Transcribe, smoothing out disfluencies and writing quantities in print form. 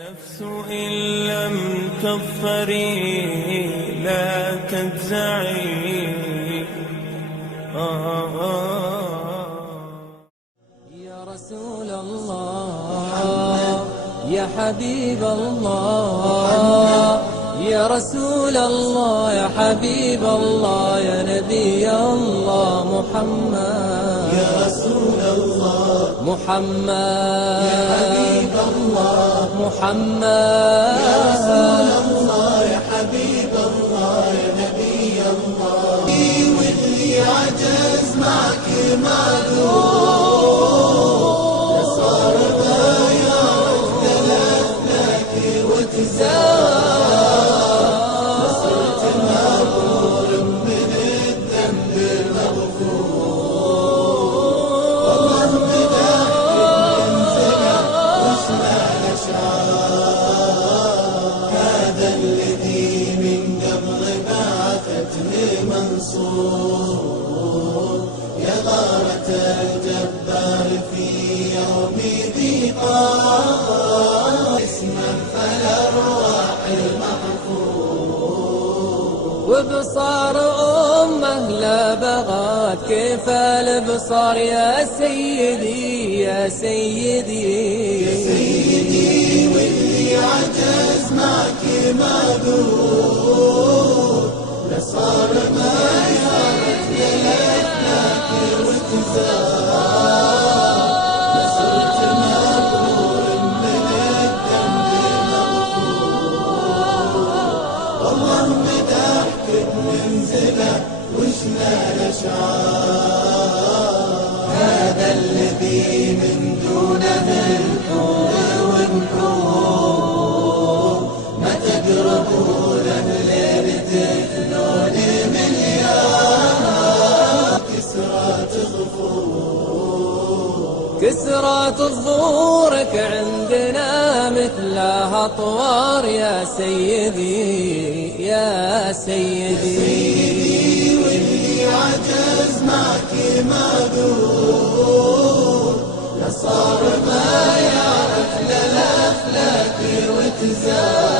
نفس إن لم تظفري لا تجزعي. يا رسول الله يا حبيب الله، يا رسول الله يا حبيب الله، يا نبي الله محمد، يا رسول الله محمد، يا حبيب الله محمد، يا رسول الله يا حبيب الله يا نبي الله. واللي عجز معك معذور، صار ما يعرف ثلاث لك وتزار، صرت مغفور من الذنب المغفور. والله مدحك منزله واسمع الاشعار، هذا الذي من قبل بعثتني منصور. يا غارة الجبار في يوم ضيقان، اسما فالارواح المحفور. وبصار أمه لا بغات كيف البصار يا سيدي يا سيدي يا سيدي واللي عجز معك معذور، لصار ما يعرف لك وتزار، لصرت مغفور من الذنب مغفور. والله مدحك منزله وشنا الاشعار، هذا الذي من دونه الحور والنحور، ما تقربونه لين تثنون مليار. كسرات ظفور، كسرات ظهورك عندنا مثلها أطوار يا سيدي يا سيدي. واللي عجز معك معذور، لصار ما يعرف للأفلاك وتزار،